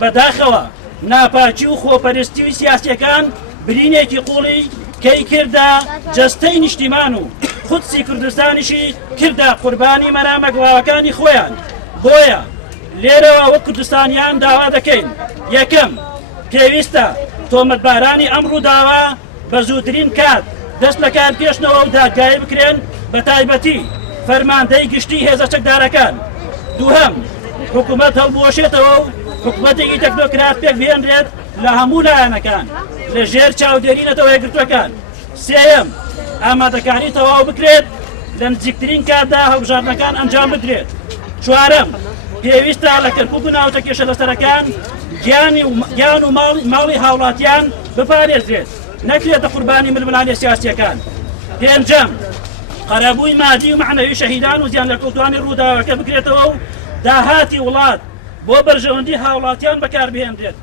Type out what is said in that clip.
بەداخەوە ناپاچی و خۆپەرستی و سیاسیەکان برینێکی قوڵی کەی کردا جەستەی نیشتیمان و قودسی کوردستانیشی کردا قوربانی مەرامە گڵاوەکانی خۆیان. بۆیە لێرەوە وەک کوردستانیان داوا دەکەین: یەکەم، پێویستە تۆمەتبارانی ئەم ڕووداوە بە زووترین کات دەست لە کار پێشنەوە و دادگایی بکرێن، بە تایبەتی فەرماندەی گشتی هێزە چەکدارەکان. دووهەم، حکوومەت هەڵبوەشێتەوە و حکوومەتێکی تەکنۆکرات پێک بهێنرێت لە هەموو لایەنەکان لە ژێر چاودێرینەتەوە یەکگرتوەکان. سێیەم، ئامادەکاری تەواو بکرێت لە نزیکترین کاتدا هەڵبژاردنەکان ئەنجام بدرێت. چوارەم، پێویستە لە کەرکووک و ناوچە کێشە لەسەرەکان گیان و ماڵی هاوڵاتیان بپارێزرێت، نەکرێتە قوربانی ململانی سیاسیەکان. پێنجەم، قەرەبووی مادی و معنەوی شەهیدان و زیان لەکەوتوانی ڕووداوەکە بکرێتەوە و داهاتی وڵات بۆ بەرژەوەندی هاوڵاتیان بەکاربهێنرێت.